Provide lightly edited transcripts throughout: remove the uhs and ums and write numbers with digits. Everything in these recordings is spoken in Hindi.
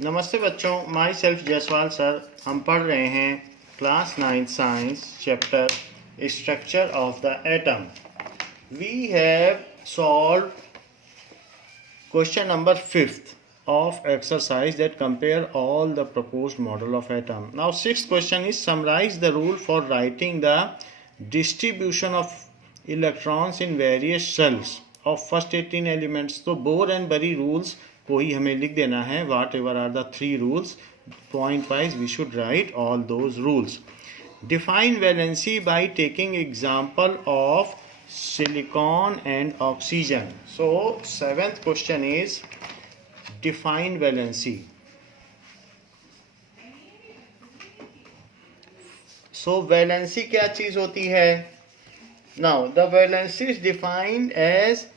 नमस्ते बच्चों, माई सेल्फ जयसवाल सर। हम पढ़ रहे हैं class 9 science chapter structure of the atom. We have solve question number 5th of exercise that compare all the proposed model of atom. Now 6th question is summarize the rule for writing the distribution of electrons in various shells of first 18 elements. तो बोर एंड बरी रूल्स को ही हमें लिख देना है. Whatever are the 3 rules, point wise we should write all those rules. Define valency by taking example of silicon and oxygen. So 7th question is define valency. So valency क्या चीज होती है? Now the valency is defined as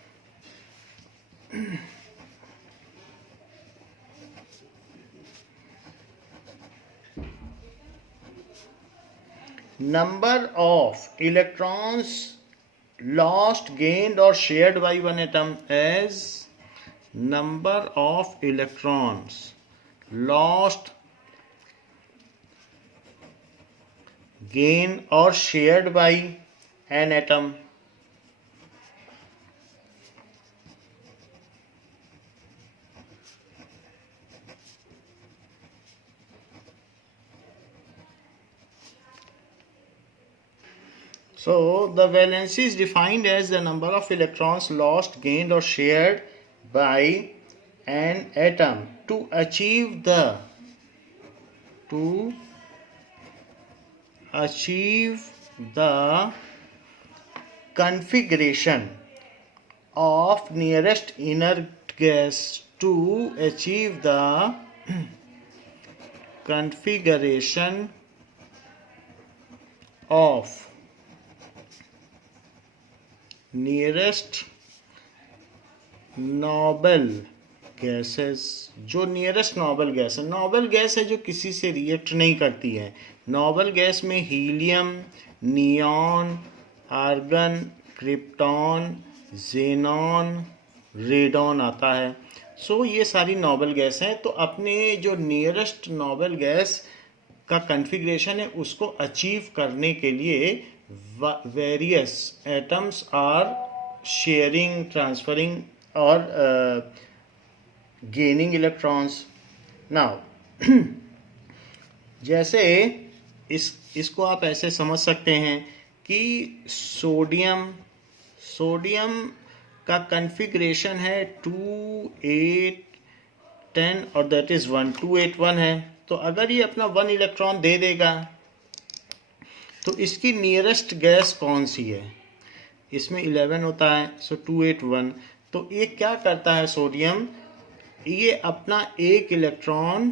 number of electrons lost, gained or shared by one atom as number of electrons lost, gained or shared by an atom. So the valency is defined as the number of electrons lost, gained or shared by an atom to achieve the configuration of nearest inert gas to achieve the configuration of nearest noble gases. जो नियरेस्ट नोबल गैस है, नोबल गैस है जो किसी से रिएक्ट नहीं करती है. नोबल गैस में helium, neon, argon, krypton, xenon, radon आता है. सो ये सारी नोबल गैस हैं. तो अपने जो नियरेस्ट नोबल गैस का कन्फिग्रेशन है उसको अचीव करने के लिए various atoms are sharing, transferring or gaining electrons. Now जैसे इसको आप ऐसे समझ सकते हैं कि सोडियम का कन्फिग्रेशन है 2 8 10 और दैट इज 1 2 8 1 है. तो अगर ये अपना 1 इलेक्ट्रॉन दे देगा तो इसकी नियरेस्ट गैस कौन सी है? इसमें 11 होता है. सो 2 8 1. तो ये क्या करता है सोडियम? ये अपना एक इलेक्ट्रॉन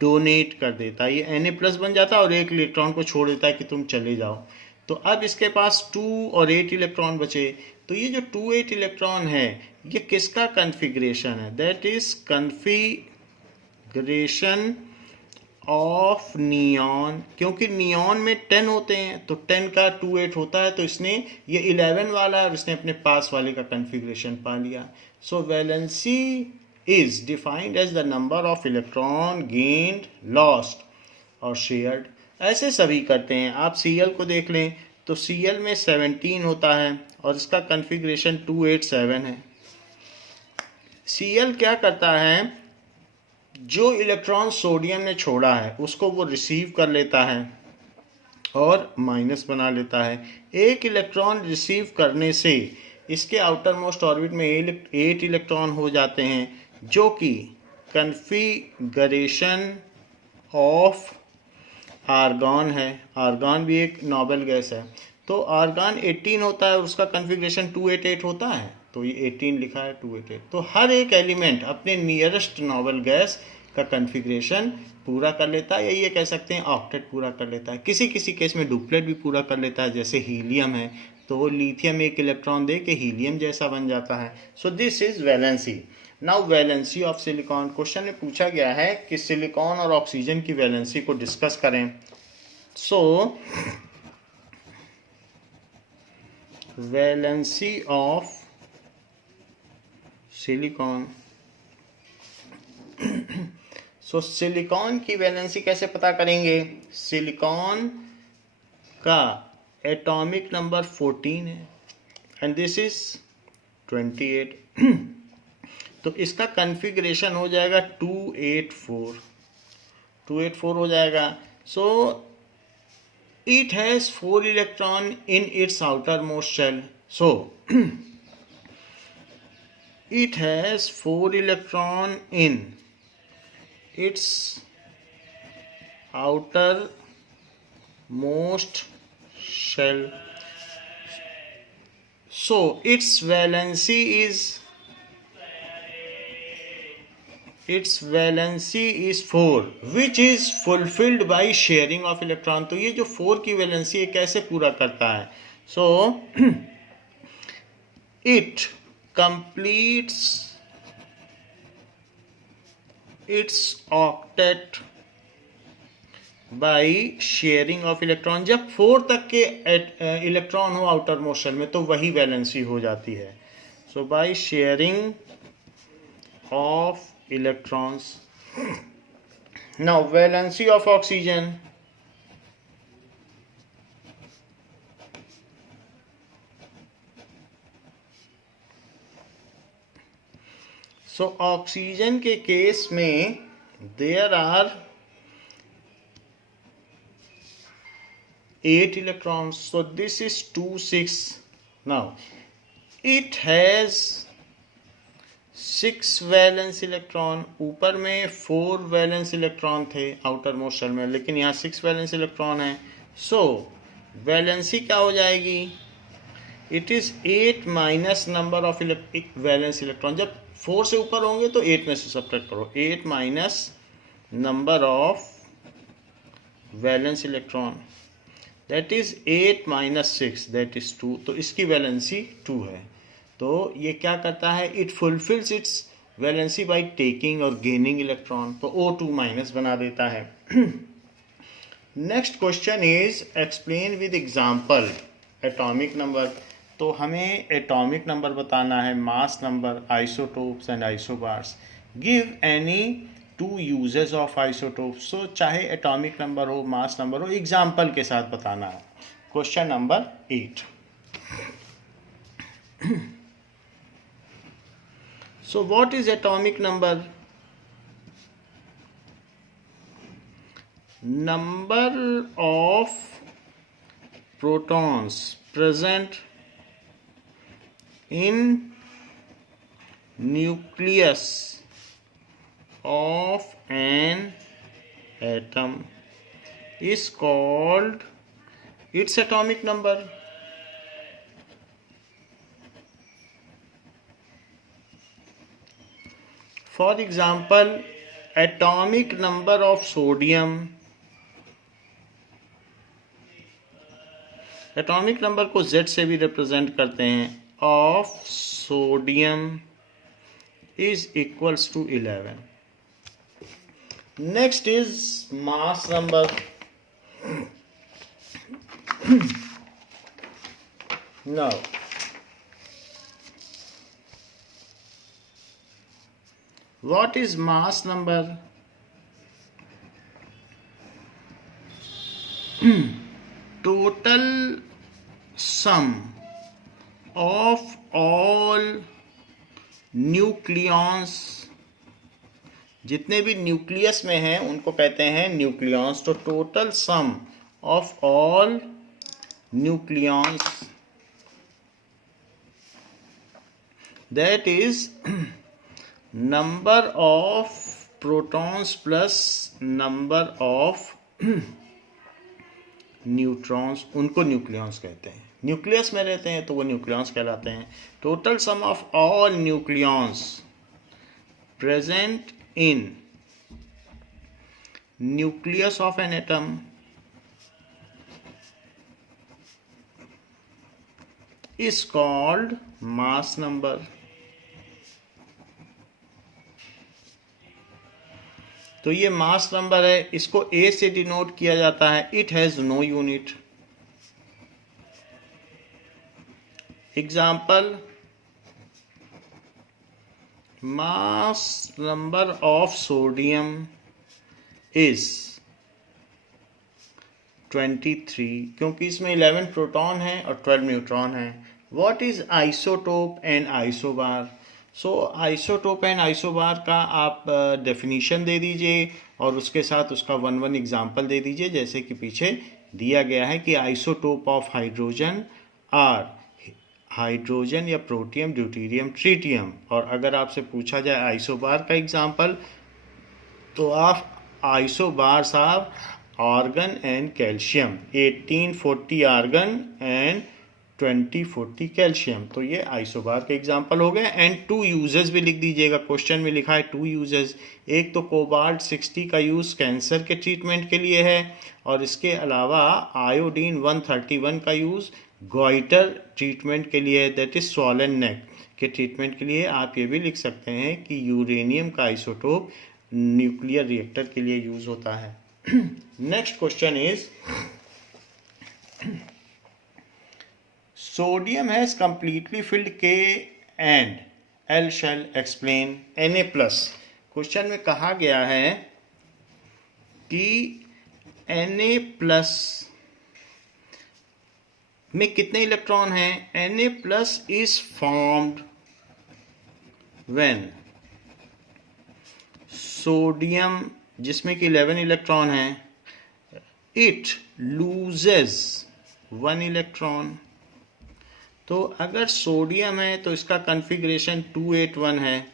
डोनेट कर देता है. ये Na+ बन जाता है और एक इलेक्ट्रॉन को छोड़ देता है कि तुम चले जाओ. तो अब इसके पास 2 और 8 इलेक्ट्रॉन बचे. तो ये जो 2 8 इलेक्ट्रॉन है ये किसका कन्फिग्रेशन है? That is configuration of neon. क्योंकि नियॉन में 10 होते हैं तो 10 का 2 8 होता है. तो इसने ये 11 वाला और इसने अपने पास वाले का कन्फिग्रेशन पा लिया. So valency is defined as the number of electron gained, lost और शेयर्ड. ऐसे सभी करते हैं. आप Cl को देख लें तो Cl में 17 होता है और इसका कन्फिग्रेशन 2 8 7 है. Cl क्या करता है? जो इलेक्ट्रॉन सोडियम ने छोड़ा है उसको वो रिसीव कर लेता है और माइनस बना लेता है. एक इलेक्ट्रॉन रिसीव करने से इसके आउटर मोस्ट ऑर्बिट में 8 इलेक्ट्रॉन हो जाते हैं जो कि कन्फिगरेशन ऑफ आर्गॉन है. आर्गॉन भी एक नोबल गैस है. तो आर्गॉन 18 होता है और उसका कन्फिगरेशन 2 8 8 होता है. तो ये 18 लिखा है 2 8 8. तो हर एक एलिमेंट अपने नियरेस्ट नोबल गैस का कन्फिग्रेशन पूरा कर लेता है. या ये कह सकते हैं ऑक्टेट पूरा कर लेता है. किसी किसी केस में डुप्लेट भी पूरा कर लेता है. जैसे हीलियम है तो वो लिथियम एक इलेक्ट्रॉन दे के हीलियम जैसा बन जाता है. So this is valency. Now valency of silicon. Question में पूछा गया है कि सिलिकॉन और ऑक्सीजन की वैलेंसी को डिस्कस करें. So valency of silicon so silicon की वैलेंसी कैसे पता करेंगे? सिलिकॉन का एटॉमिक नंबर 14 है एंड दिस इज 28 तो इसका कन्फिग्रेशन हो जाएगा 284 हो जाएगा. सो it has 4 electron in its outermost shell. So it has 4 electron in its outermost shell. So its valency is 4 which is fulfilled by sharing of electron. तो ये जो 4 की वैलेंसी है कैसे पूरा करता है? So it completes its octet by sharing of electron. जब 4 तक के इलेक्ट्रॉन हो आउटर मोशन में तो वही वैलेंसी हो जाती है. So by sharing of electrons. Now valency of oxygen. So oxygen के केस में there are 8 electrons. So this is 2 6. Now it has 6 valence electron. ऊपर में 4 वैलेंस इलेक्ट्रॉन थे आउटर मोस्ट शेल में, लेकिन यहाँ 6 वैलेंस इलेक्ट्रॉन है. सो वैलेंसी क्या हो जाएगी? It is 8 minus number of valence electron. जब 4 से ऊपर होंगे तो 8 में से सब्ट्रैक्ट करो. 8 minus number of valence electron, that is 8 minus 6, that is 2. तो इसकी वैलेंसी 2 है. तो ये क्या करता है? It fulfills its valency by taking और गेनिंग इलेक्ट्रॉन. तो O2 माइनस बना देता है. Next question is explain with example atomic number. तो हमें एटॉमिक नंबर बताना है, mass number, isotopes and isobars. Give any 2 uses of isotopes. So चाहे एटॉमिक नंबर हो, मास नंबर हो, एग्जाम्पल के साथ बताना है. Question number 8. So what is atomic number? Number of protons present in nucleus of an atom is called its atomic number. For example, atomic number of sodium. Atomic number को Z से भी रिप्रेजेंट करते हैं. Of sodium is equals to 11. Next is mass number. Now what is mass number? Total sum of all nucleons. जितने भी न्यूक्लियस में हैं उनको कहते हैं न्यूक्लियॉन्स. तो total sum of all nucleons, that is number of protons plus number of neutrons. उनको न्यूक्लियॉन्स कहते हैं. न्यूक्लियस में रहते हैं तो वो न्यूक्लियॉन्स कहलाते हैं. Total sum of all nucleons present in nucleus of an atom is called mass number. तो ये मास नंबर है. इसको A से डिनोट किया जाता है. It has no unit. Example, mass number of sodium is 23, क्योंकि इसमें 11 प्रोटॉन है और 12 न्यूट्रॉन है। What is isotope and isobar? So isotope and isobar का आप डेफिनीशन दे दीजिए और उसके साथ उसका वन एग्जांपल दे दीजिए, जैसे कि पीछे दिया गया है कि isotope of hydrogen are hydrogen या प्रोटियम, ड्यूटीरियम, ट्रीटियम। और अगर आपसे पूछा जाए आइसोबार का एग्जांपल, तो आप आइसोबार साहब argon and calcium, 1840 argon and 2040 calcium, तो ये आइसोबार के एग्जांपल हो गए। एंड 2 यूजेस भी लिख दीजिएगा, क्वेश्चन में लिखा है 2 यूजेस। एक तो कोबाल्ट 60 का यूज़ कैंसर के ट्रीटमेंट के लिए है, और इसके अलावा आयोडीन 131 का यूज़ गॉइटर ट्रीटमेंट के लिए, दैट इज स्वॉलन नेक के ट्रीटमेंट के लिए। आप ये भी लिख सकते हैं कि यूरेनियम का आइसोटोप न्यूक्लियर रिएक्टर के लिए यूज होता है। Next question is sodium has completely filled K and L shell explain Na plus. Question में कहा गया है कि Na प्लस में कितने इलेक्ट्रॉन हैं? Na plus is formed when sodium, जिसमें कि 11 इलेक्ट्रॉन हैं, इट लूजेस 1 इलेक्ट्रॉन। तो अगर सोडियम है तो इसका कॉन्फ़िगरेशन 281 है,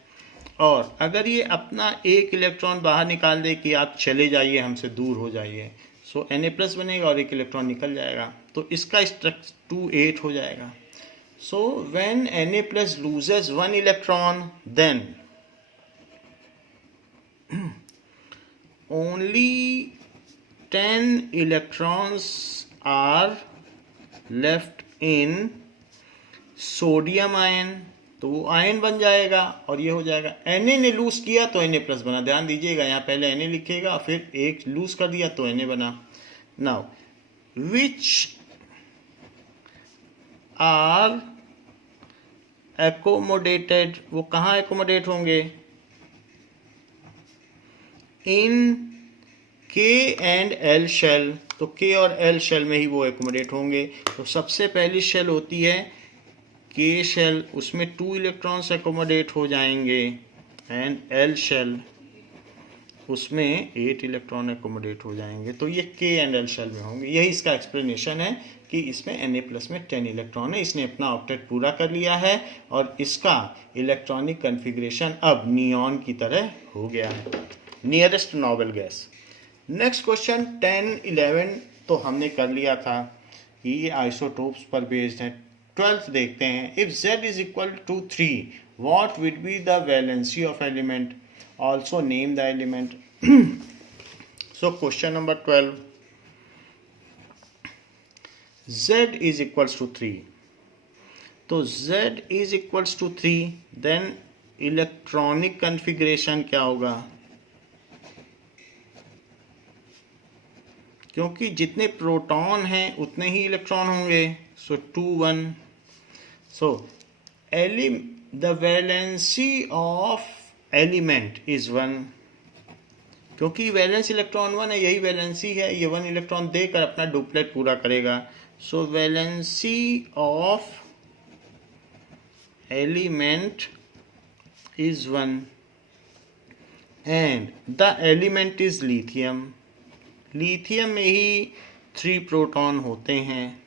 और अगर ये अपना एक इलेक्ट्रॉन बाहर निकाल दे कि आप चले जाइए, हमसे दूर हो जाइए, सो Na प्लस बनेगा और एक इलेक्ट्रॉन निकल जाएगा, तो इसका स्ट्रक्चर 28 हो जाएगा। So when Na plus loses 1 electron, then only 10 electrons are left in sodium ion, तो वो आयन बन जाएगा और ये हो जाएगा। Na ने लूज किया तो Na प्लस बना, ध्यान दीजिएगा, यहाँ पहले Na लिखेगा फिर एक लूज कर दिया तो Na बना। नाउ विच आर एकोमोडेटेड, वो कहाँ एकोमोडेट होंगे? इन के एंड एल शेल, तो के और एल शेल में ही वो एकोमोडेट होंगे। तो सबसे पहली शेल होती है के शेल, उसमें 2 इलेक्ट्रॉन्स एकोमोडेट हो जाएंगे, एंड एल शेल उसमें 8 इलेक्ट्रॉन एकोमोडेट हो जाएंगे। तो ये के एंड एल शेल में होंगे। यही इसका एक्सप्लेनेशन है कि इसमें Na प्लस में 10 इलेक्ट्रॉन है, इसने अपना ऑक्टेट पूरा कर लिया है और इसका इलेक्ट्रॉनिक कन्फिग्रेशन अब नियॉन की तरह हो गया है, nearest noble gas. Next question 10, 11 तो हमने कर लिया था कि ये आइसोटोप्स पर बेस्ड है। 12th देखते हैं, if Z is equal to 3 what will be the valency of element, also name the element. So question number 12, Z is equals to 3, तो Z is equals to 3, then electronic configuration क्या होगा? क्योंकि जितने प्रोटॉन हैं उतने ही इलेक्ट्रॉन होंगे, सो 2 1। So the valency of element is 1, क्योंकि वैलेंस इलेक्ट्रॉन 1 है, यही वैलेंसी है, ये 1 इलेक्ट्रॉन देकर अपना डुप्लेट पूरा करेगा। So valency of element is 1 and the element is lithium. Lithium में ही 3 प्रोटॉन होते हैं,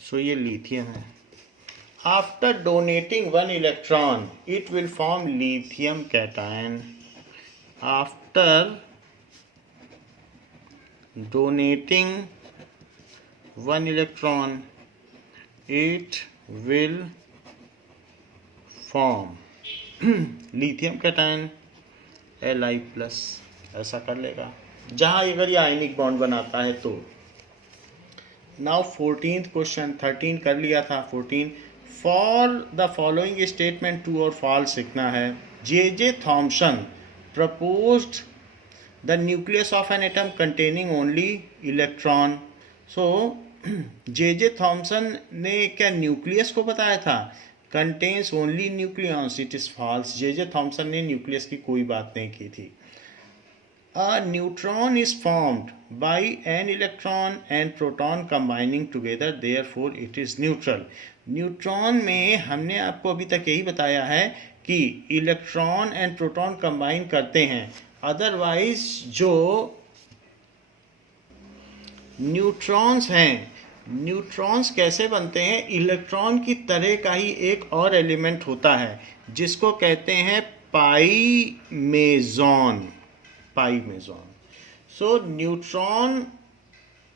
सो ये लिथियम है। After donating 1 electron it will form lithium cation. After donating 1 electron it will form lithium cation Li plus, ऐसा कर लेगा जहाँ अगर ये आयनिक बॉन्ड बनाता है तो। नाउ 14th क्वेश्चन, 13 कर लिया था, 14 for the following statement true और फॉल्स लिखना है। J.J. Thomson proposed the nucleus of an atom containing only electron. So J.J. Thomson ने क्या न्यूक्लियस को बताया था? Contains only nucleons, it is false. J Thomson ने न्यूक्लियस की कोई बात नहीं की थी। A neutron is formed by an electron and proton combining together, therefore it is neutral. Neutron में हमने आपको अभी तक यही बताया है कि इलेक्ट्रॉन एंड प्रोटॉन कंबाइन करते हैं, अदरवाइज जो न्यूट्रॉन्स हैं, न्यूट्रॉन्स कैसे बनते हैं, इलेक्ट्रॉन की तरह का ही एक और एलिमेंट होता है जिसको कहते हैं पाई मेजॉन। पाई मेजॉन। सो न्यूट्रॉन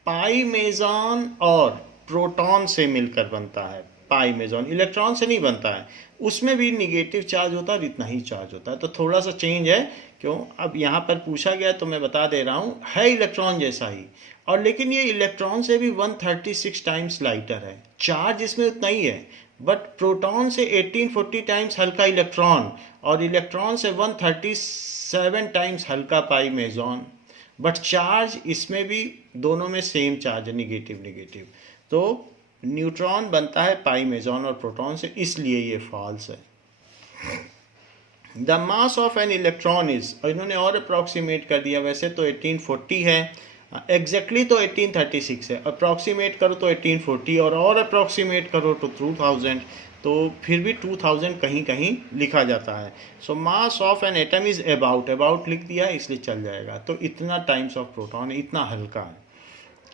पाई मेजॉन और प्रोटॉन से मिलकर बनता है। पाई मेजॉन इलेक्ट्रॉन से नहीं बनता है, उसमें भी निगेटिव चार्ज होता है और इतना ही चार्ज होता है, तो थोड़ा सा चेंज है। क्यों, अब यहाँ पर पूछा गया तो मैं बता दे रहा हूँ, है इलेक्ट्रॉन जैसा ही, और लेकिन ये इलेक्ट्रॉन से भी 136 टाइम्स लाइटर है, चार्ज इसमें उतना ही है, बट प्रोटॉन से 1840 टाइम्स हल्का इलेक्ट्रॉन और इलेक्ट्रॉन से 137 टाइम्स हल्का पाई मेजॉन, बट चार्ज इसमें भी दोनों में सेम चार्ज है, निगेटिव निगेटिव। तो न्यूट्रॉन बनता है पाई मेजॉन और प्रोटॉन से, इसलिए ये फॉल्स है। The mass of an electron is, और इन्होंने और अप्रॉक्सीमेट कर दिया, वैसे तो 1840 है, एग्जैक्टली तो 1836 है, अप्रॉक्सीमेट करो तो 1840 और अप्रॉक्सीमेट करो तो 2000, तो फिर भी 2000 कहीं कहीं लिखा जाता है। So mass of an atom is about लिख दिया इसलिए चल जाएगा, तो इतना टाइम्स ऑफ प्रोटॉन, इतना हल्का है।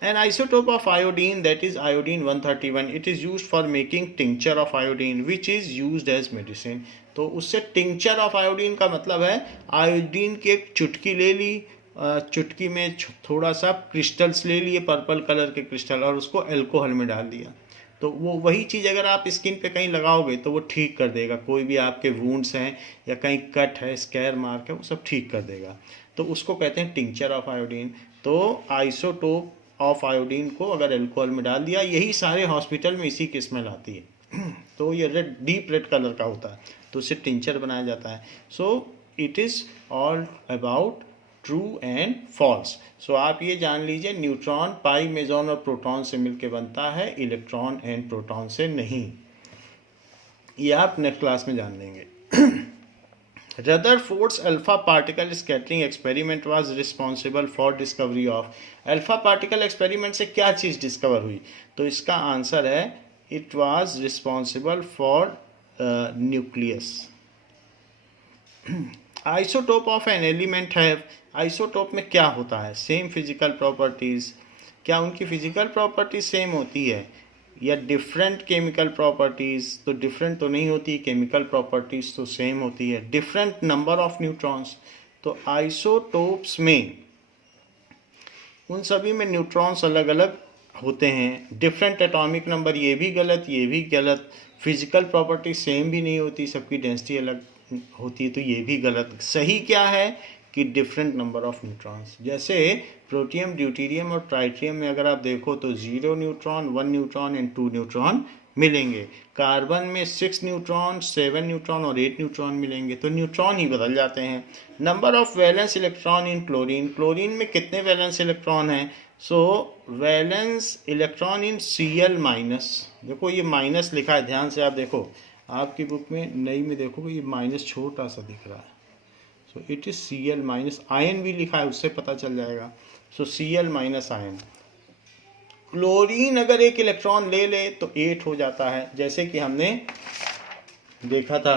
An isotope of iodine, that is iodine 131, it is used for making tincture of iodine which is used as medicine. तो उससे tincture of iodine का मतलब है आयोडीन की एक चुटकी ले ली, चुटकी में थोड़ा सा क्रिस्टल्स ले लिए, पर्पल कलर के क्रिस्टल, और उसको अल्कोहल में डाल दिया, तो वो वही चीज़ अगर आप स्किन पे कहीं लगाओगे तो वो ठीक कर देगा, कोई भी आपके वुंड्स हैं या कहीं कट है, स्कैर मार्क है, वो सब ठीक कर देगा, तो उसको कहते हैं टिंचर ऑफ आयोडीन। तो आइसोटोप ऑफ आयोडीन को अगर अल्कोहल में डाल दिया, यही सारे हॉस्पिटल में इसी की स्मेल आती है तो ये रेड, डीप रेड कलर का होता है, तो उससे टिंचर बनाया जाता है। So it is all about true and false. So आप ये जान लीजिए, न्यूट्रॉन पाई मेजॉन और प्रोटॉन से मिलकर बनता है, इलेक्ट्रॉन एंड प्रोटॉन से नहीं। ये आप नेक्स्ट क्लास में जान लेंगे। Rutherford's alpha particle scattering experiment was responsible for discovery of, alpha particle experiment से क्या चीज़ डिस्कवर हुई, तो इसका आंसर है it was responsible for nucleus. Isotope of an element है, आइसोटोप में क्या होता है, सेम फिजिकल प्रॉपर्टीज़, क्या उनकी फिजिकल प्रॉपर्टीज सेम होती है या डिफरेंट केमिकल प्रॉपर्टीज़, तो डिफरेंट तो नहीं होती, केमिकल प्रॉपर्टीज़ तो सेम होती है। डिफरेंट नंबर ऑफ न्यूट्रॉन्स, तो आइसोटोप्स में उन सभी में न्यूट्रॉन्स अलग अलग होते हैं। डिफरेंट एटॉमिक नंबर, ये भी गलत ये भी गलत। फिजिकल प्रॉपर्टी सेम भी नहीं होती, सबकी डेंसिटी अलग होती है, तो ये भी गलत। सही क्या है कि डिफरेंट नंबर ऑफ न्यूट्रॉन्स। जैसे प्रोटियम, ड्यूटेरियम और ट्राइटियम में अगर आप देखो तो 0 न्यूट्रॉन, 1 न्यूट्रॉन एंड 2 न्यूट्रॉन मिलेंगे। कार्बन में 6 न्यूट्रॉन, 7 न्यूट्रॉन और 8 न्यूट्रॉन मिलेंगे, तो न्यूट्रॉन ही बदल जाते हैं। Number of valence electron in chlorine, chlorine में कितने वैलेंस इलेक्ट्रॉन हैं, so valence electron in Cl minus, देखो ये माइनस लिखा है, ध्यान से आप देखो, आपकी बुक में नई में देखोगे ये माइनस छोटा सा दिख रहा है, so it is Cl minus. Ion भी लिखा है, उससे पता चल जाएगा, सो Cl माइनस आयन। क्लोरीन अगर एक इलेक्ट्रॉन ले ले तो 8 हो जाता है, जैसे कि हमने देखा था,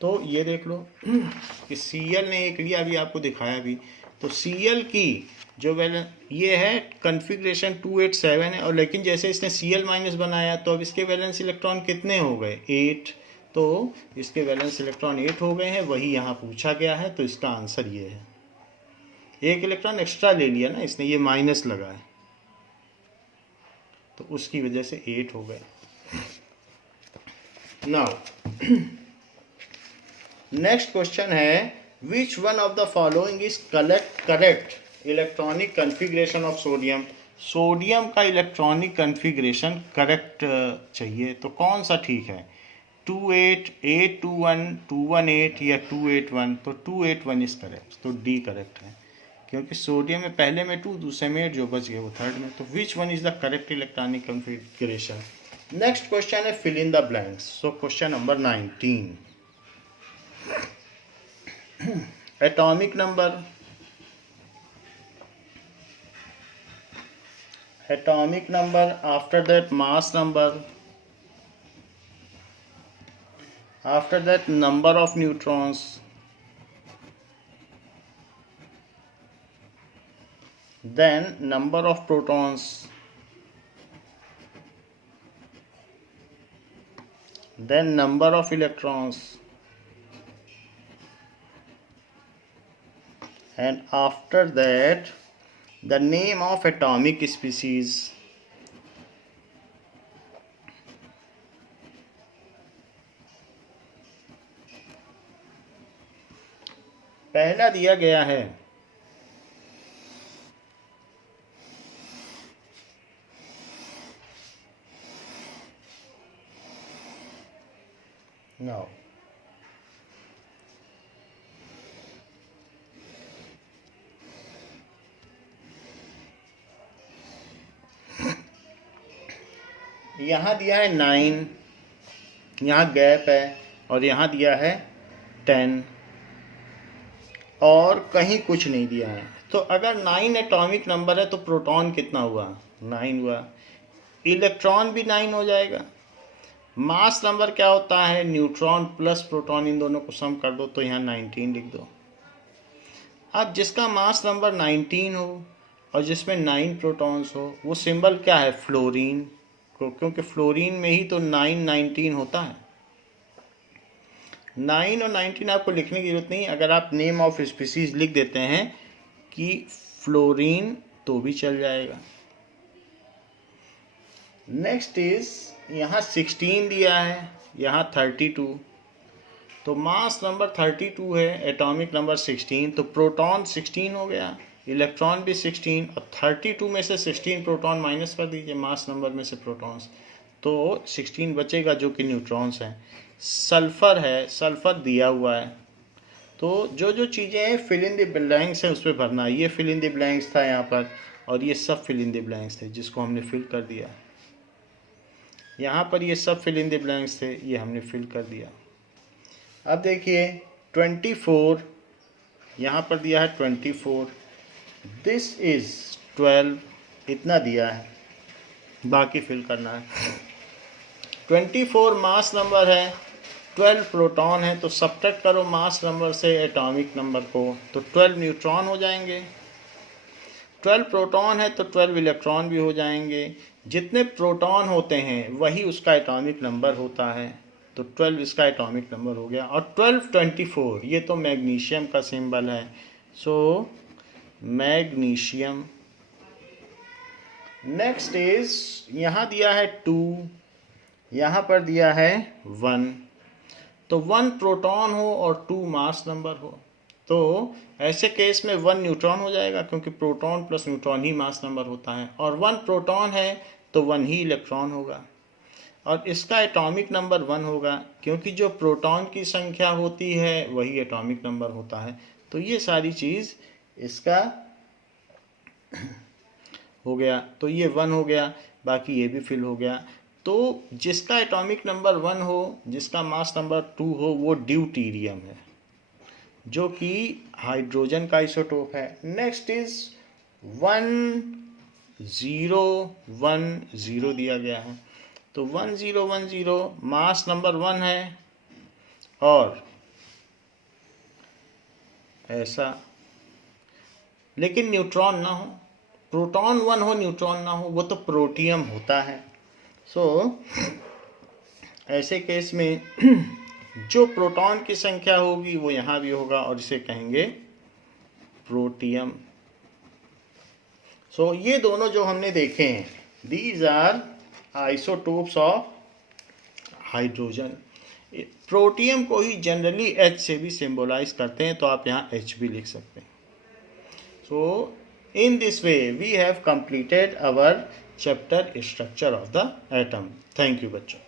तो ये देख लो कि Cl ने एक लिया, अभी आपको दिखाया भी, तो Cl की जो वैलेंस ये है कन्फिग्रेशन 287 है, और लेकिन जैसे इसने Cl माइनस बनाया तो अब इसके वैलेंस इलेक्ट्रॉन कितने हो गए, 8, तो इसके वैलेंस इलेक्ट्रॉन 8 हो गए हैं, वही यहाँ पूछा गया है, तो इसका आंसर ये है। एक इलेक्ट्रॉन एक्स्ट्रा ले लिया ना इसने, ये माइनस लगा है, तो उसकी वजह से 8 हो गए। नाउ नेक्स्ट क्वेश्चन है, which one of the following is correct electronic configuration of sodium. Sodium का इलेक्ट्रॉनिक कन्फिग्रेशन करेक्ट चाहिए, तो कौन सा ठीक है, 28, 821, 218 या 281, तो 281 इज करेक्ट, तो डी करेक्ट है, क्योंकि सोडियम में पहले में 2, दूसरे में 8, जो बच गए वो थर्ड में। तो which one is the correct electronic configuration, next question है fill in the blanks. So question number 19. Atomic number, after that mass number, after that number of neutrons, then number of protons, then number of electrons, and after that the name of atomic species. पहला दिया गया है now यहाँ दिया है 9, यहाँ गैप है, और यहाँ दिया है 10, और कहीं कुछ नहीं दिया है. तो अगर 9 एटॉमिक नंबर है तो प्रोटॉन कितना हुआ? 9 हुआ. इलेक्ट्रॉन भी 9 हो जाएगा. मास नंबर क्या होता है? न्यूट्रॉन प्लस प्रोटॉन, इन दोनों को सम कर दो तो यहाँ 19 लिख दो. अब जिसका मास नंबर 19 हो और जिसमें 9 प्रोटॉन्स हो, वो सिंबल क्या है? फ्लोरीन. क्योंकि फ्लोरीन में ही तो 9 19 होता है. 9 और 19 आपको लिखने की जरूरत नहीं. अगर आप नेम ऑफ स्पीसीज लिख देते हैं कि फ्लोरीन तो भी चल जाएगा. नेक्स्ट इज यहाँ 16 दिया है, यहाँ 32. तो मास नंबर 32 है, एटॉमिक नंबर 16, तो प्रोटॉन 16 हो गया, इलेक्ट्रॉन भी 16, और 32 में से 16 प्रोटॉन माइनस कर दीजिए मास नंबर में से प्रोटॉन्स, तो 16 बचेगा जो कि न्यूट्रॉन्स हैं. सल्फ़र है, सल्फ़र दिया हुआ है. तो जो जो चीज़ें हैं फिल इन द ब्लैंक्स हैं उस पर भरना. ये फिल इन द ब्लैंक्स था यहाँ पर, और ये सब फिल इन द ब्लैंक्स थे जिसको हमने फिल कर दिया. यहाँ पर ये सब फिल इन द ब्लैंक्स थे, ये हमने फिल कर दिया. अब देखिए 24, यहाँ पर दिया है 24. दिस इज़ 12, इतना दिया है, बाकी फिल करना है. 24 मास नंबर है, 12 प्रोटॉन है, तो सब्ट्रैक्ट करो मास नंबर से एटॉमिक नंबर को, तो 12 न्यूट्रॉन हो जाएंगे. 12 प्रोटॉन है तो 12 इलेक्ट्रॉन भी हो जाएंगे. जितने प्रोटॉन होते हैं वही उसका एटॉमिक नंबर होता है, तो 12 इसका एटॉमिक नंबर हो गया. और 12 24 ये तो मैग्नीशियम का सिंबल है, सो मैग्नीशियम. नेक्स्ट इज यहाँ दिया है 2, यहाँ पर दिया है 1. तो 1 प्रोटॉन हो और 2 मास नंबर हो, तो ऐसे केस में 1 न्यूट्रॉन हो जाएगा, क्योंकि प्रोटॉन प्लस न्यूट्रॉन ही मास नंबर होता है. और 1 प्रोटॉन है तो 1 ही इलेक्ट्रॉन होगा, और इसका एटॉमिक नंबर 1 होगा, क्योंकि जो प्रोटॉन की संख्या होती है वही एटॉमिक नंबर होता है. तो ये सारी चीज़ इसका हो गया. तो ये 1 हो गया, बाकी ये भी फिल हो गया. तो जिसका एटॉमिक नंबर 1 हो, जिसका मास नंबर 2 हो, वो ड्यूटीरियम है, जो कि हाइड्रोजन का आइसोटोप है. नेक्स्ट इज 1 0 1 0 दिया गया है. तो 1 0 1 0 मास नंबर 1 है, और ऐसा, लेकिन न्यूट्रॉन ना हो. प्रोटॉन 1 हो न्यूट्रॉन ना हो, वो तो प्रोटियम होता है. सो ऐसे केस में जो प्रोटॉन की संख्या होगी वो यहाँ भी होगा, और इसे कहेंगे प्रोटियम. सो ये दोनों जो हमने देखे हैं, these are isotopes of hydrogen. Protium को ही जनरली H से भी सिंबलाइज करते हैं, तो आप यहाँ H भी लिख सकते हैं. सो in this way we have completed our chapter structure of the atom. Thank you बच्चों.